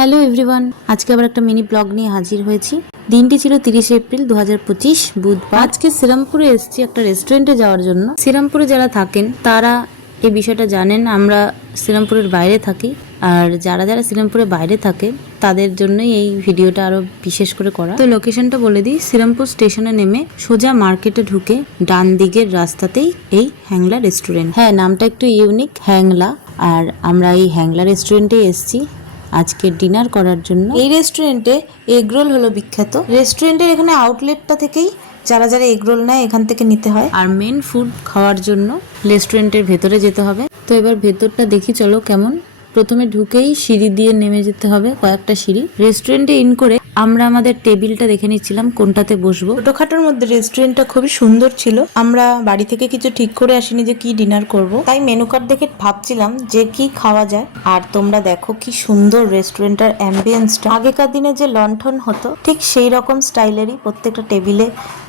Hello everyone, আজকে আবার একটা মিনি ব্লগ নিয়ে হাজির হয়েছি। দিনটি ছিল 30 এপ্রিল 2025 বুধবার। আজকে শ্রীরামপুরে এসেছি একটা রেস্টুরেন্টে যাওয়ার জন্য। শ্রীরামপুরে যারা থাকেন তারা এই বিষয়টা জানেন, আমরা শ্রীরামপুরের বাইরে থাকি। আর যারা যারা শ্রীরামপুরের বাইরে থাকে তাদের জন্যই এই ভিডিওটা আরো বিশেষ করে করা। তো লোকেশনটা বলে দিই, শ্রীরামপুর স্টেশনে নেমে সোজা মার্কেটে ঢুকে ডান দিকের রাস্তাতেই এই হ্যাংলা রেস্টুরেন্ট। হ্যাঁ, নামটা একটু ইউনিক, হ্যাংলা। আর আমরা এই হ্যাংলা রেস্টুরেন্টে এসেছি আজকে ডিনার করার জন্য। এই রেস্টুরেন্টে এগরোল হলো বিখ্যাত। রেস্টুরেন্টের এখানে আউটলেটটা থেকেই যারা যারা এগরোল নেয় এখান থেকে নিতে হয়। আর মেন ফুড খাওয়ার জন্য রেস্টুরেন্টের ভেতরে যেতে হবে। তো এবার ভেতরটা দেখি চলো কেমন। প্রথমে ঢুকেই সিঁড়ি দিয়ে নেমে যেতে হবে, কয়েকটা সিঁড়ি। রেস্টুরেন্টে ইন করে আমরা আমাদের টেবিলটা দেখে নিচ্ছিলাম কোনটাতে বসবো। ছোটখাটোর মধ্যে রেস্টুরেন্টটা খুবই সুন্দর ছিল। আমরা বাড়ি থেকে কিছু ঠিক করে আসিনি যে কি ডিনার করব, তাই মেনু কার্ড দেখে ভাবছিলাম যে কি খাওয়া যায়। আর তোমরা দেখো কি সুন্দর রেস্টুরেন্টের অ্যাম্বিয়েন্সটা। আগেকার দিনে যে লণ্ঠন হতো ঠিক সেই রকম স্টাইলেরই প্রত্যেকটা টেবিলে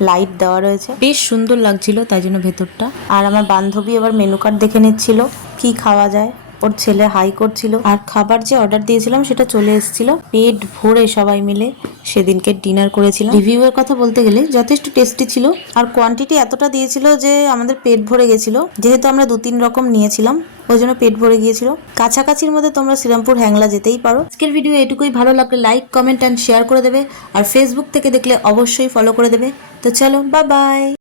লাইট দেওয়া রয়েছে, বেশ সুন্দর লাগছিল তাই জন্য ভেতরটা। আর আমার বান্ধবী আবার মেনু কার্ড দেখে নিচ্ছিল কি খাওয়া যায়। ওর ছেলে হাই করছিল। আর খাবার যে অর্ডার দিয়েছিলাম সেটা চলে এসেছিল। পেট ভরে সবাই মিলে সেদিনকে ডিনার করেছিলাম। রিভিউ এর কথা বলতে গেলে যথেষ্ট টেস্টি ছিল। আর কোয়ান্টিটি এতটা দিয়েছিল যে আমাদের পেট ভরে গেছিল। যেহেতু আমরা 2-3 রকম নিয়েছিলাম ওই জন্য পেট ভরে গিয়েছিল। কাছাকাছির মধ্যে তোমরা শ্রীরামপুর হ্যাংলা যেতেই পারো। আজকের ভিডিও এটুকুই। ভালো লাগলে লাইক, কমেন্ট অ্যান্ড শেয়ার করে দেবে। আর ফেসবুক থেকে দেখলে অবশ্যই ফলো করে দেবে। তো চলো, বাই বাই।